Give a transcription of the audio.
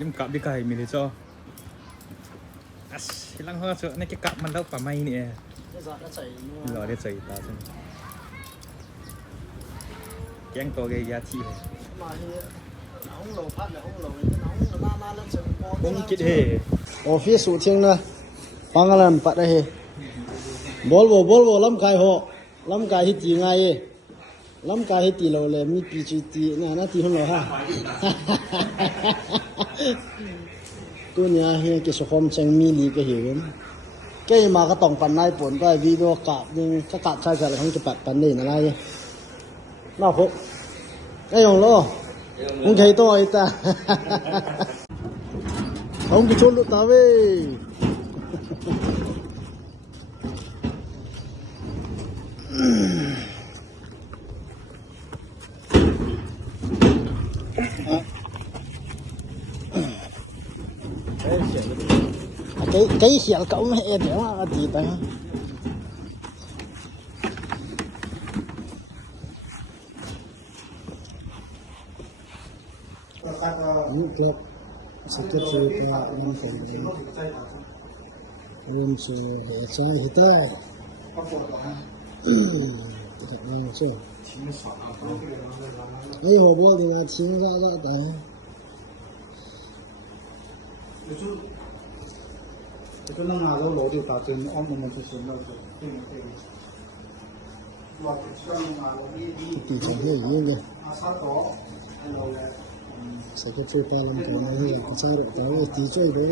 Yung cặp đi cày mình để cho lăng hoa sợ này cái cặpมันแล้วป่าไม้นี่รอได้ใส่ตาใช่ไหมแกงตัวยาทีผมคิดเฮออฟฟิศสูเทียงนะปังอะไรปัดได้เฮบอลโวลำกายหอลำกายฮิตีไงลำกายฮิตีเราเลยมีปีจีตีเนี่ยนาทีของเราฮะตัวเนี้ยเฮกิสคอมเชงมีลีก็เห็นแกมาก็ต้องปันนายปนก็วิดีโอกาสนึงก็กะใช้อะไรของจะปัดปันนี่อะไรนอกคุกไอ้ยองโลมึงใครตัวไอ้ตาông bị trốn lụt tao về cái xẻo cậu mẹ để mà gì ta club secretary ka ng room so sa hitay so ay hobo din na ching ra da ito na nga lo di ta chen om mo mo so no so wa so nga lo di ti chang he yin ge asa to ai lo le secretary pa lam ko na hi ka sa ra ta ti choi de